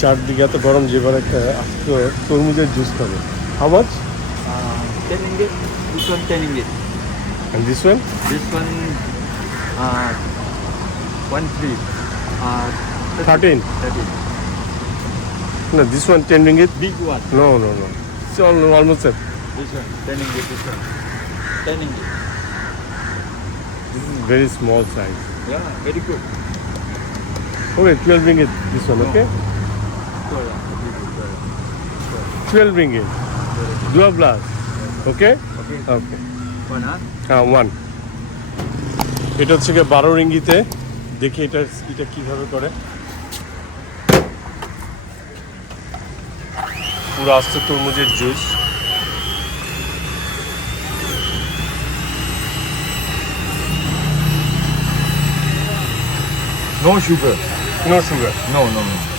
চারদিকে এত গরম যেবার একটা তরমুজের জুস খাবে হাউ মাচ টেন ইঙ্গিত দিস ওয়ান টেন ইঙ্গিত And this one? This one, uh, one three. Uh, 13. 13. No, this one 10 ringgit? Big one. No, no, no. It's all, almost same. This one, 10 ringgit, this one. 10 ringgit. This is very small size. Yeah, very good. Okay, 12 ringgit, this one, no. okay? 12 ringgit. 12 glass. Okay? Okay. Okay. One, huh? হ্যাঁ one এটা হচ্ছে গিয়ে বারো রিঙ্গিতে দেখি এটা এটা কীভাবে করে পুরো আস্ত তরমুজের juice No sugar. No sugar. No, no, no.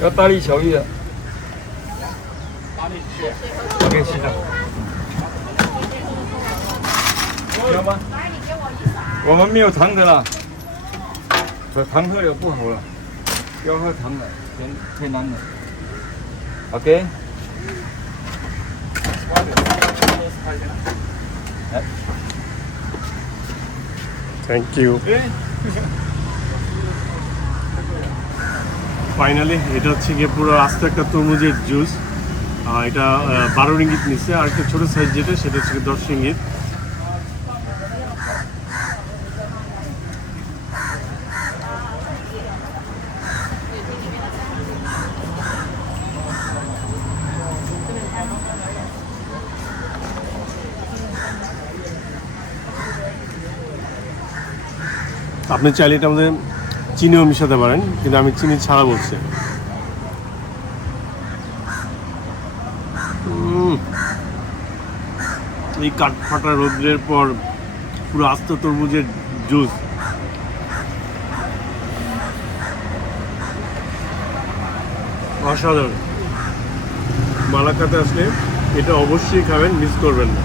要大力求一的，大力去，我给你吃的。要吗？我们没有糖的了，这糖喝了不好了，要喝糖的，甜甜然的。OK。Thank you. Finally, এটা হচ্ছে গিয়ে পুরো আস্ত একটা তরমুজের জুস এটা বারো রিঙ্গিত নিচ্ছে। আর একটা ছোটো সাইজ যেটা, সেটা হচ্ছে দশ রিঙ্গিত। আপনি চাইলে এটা আমাদের চিনিও মিশাতে পারেন, কিন্তু আমি চিনি ছাড়া বলছি। এই কাঠফাটা রোদ্রের পর পুরো আস্ত তরমুজের জুস। অসাধারণ। মালাকাতে আসলে এটা অবশ্যই খাবেন, মিস করবেন না।